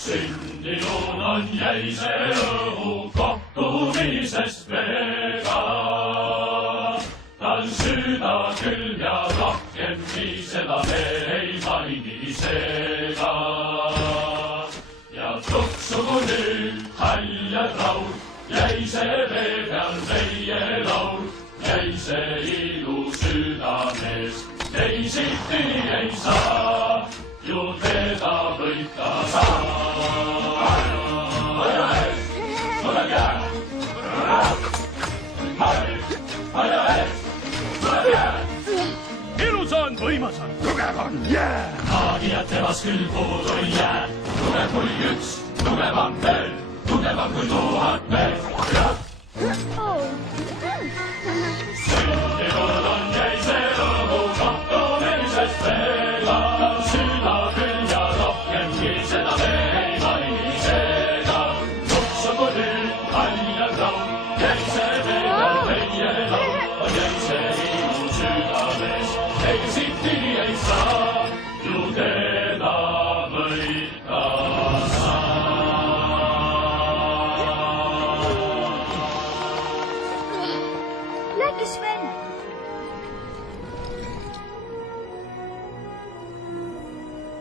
Sündinud on jäise õhu kohtumisest veega. Tal süda külm ja lahkem, nii seda me ei maini seega. Ja tuksugu nüüd haljad raud, jäise vee peal meie laul, jäise ilu südames, teisiti ei saa, ju teda võita saa. Ilus on, võimas on, tugev on, jää! Haagijad temast küll puudu ei jää, tugev kui üks, tugevam veel, tugevam kui 1000 veel. Sündinud on jäise õhu kohtumisest veel.